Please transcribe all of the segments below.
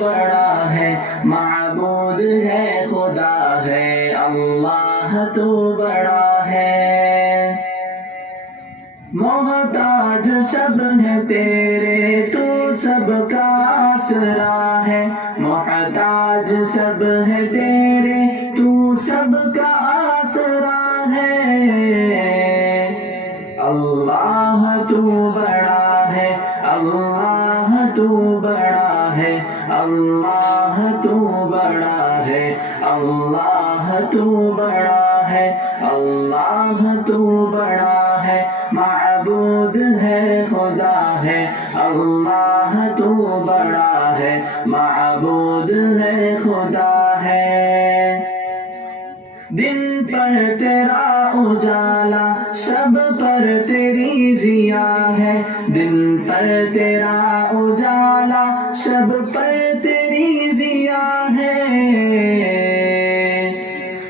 بڑا ہے، معبود ہے خدا ہے، اللہ تو بڑا ہے۔ محتاج سب ہے تیرے، تو سب کا آسرا ہے، محتاج سب ہے تیرے، تو سب کا آسرا ہے۔ اللہ تو بڑا ہے، اللہ تو بڑا ہے، اللہ تو بڑا ہے، اللہ تو بڑا ہے، اللہ تو بڑا ہے، معبود ہے خدا ہے، اللہ تو بڑا ہے، معبود ہے خدا ہے۔ دن پر تیرا اجالا، شب پر تیری ضیاء ہے، دن پر تیرا اجالا، شب پر تیری ضیاء ہے۔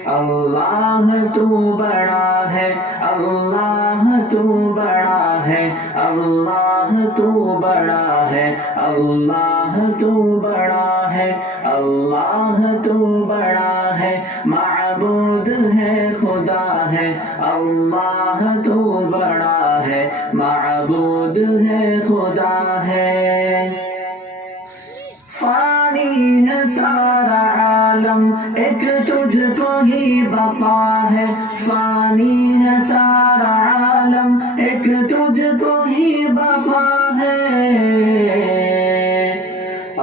اللہ تو بڑا ہے، اللہ تو بڑا ہے، اللہ تو بڑا ہے، اللہ تو بڑا ہے، اللہ تو بڑا ہے، معبود ہے خدا ہے، اللہ تو بڑا ہے، معبود ہے خدا ہے۔ فانی ہے سارا عالم، ایک تجھ کو ہی بقا ہے، فانی ہے سارا عالم، ایک تجھ کو ہی بقا ہے۔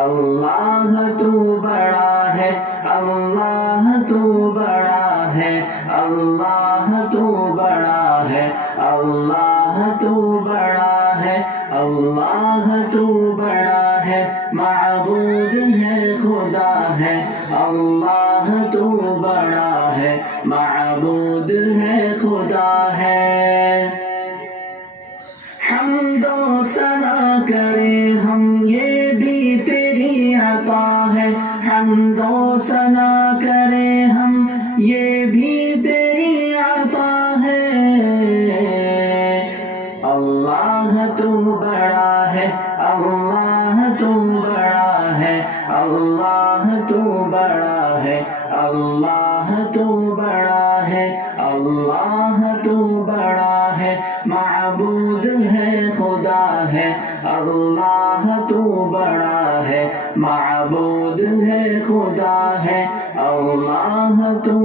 اللہ تو بڑا ہے، اللہ تو بڑا ہے، اللہ تو بڑا ہے، اللہ تو بڑا ہے، اللہ تو بڑا ہے، معبود ہے خدا ہے، اللہ تو بڑا ہے، معبود ہے خدا ہے۔ حمد و ثنا کریں ہم، یہ بھی تیری عطا ہے، حمد و ثنا کریں ہم، یہ بھی تیری عطا ہے۔ اللہ تو بڑا ہے، اللہ تو بڑا ہے، اللہ تو بڑا ہے، اللہ تو بڑا ہے، اللہ تو بڑا ہے، معبود ہے خدا ہے، اللہ تو بڑا ہے، معبود ہے خدا ہے، اللہ تو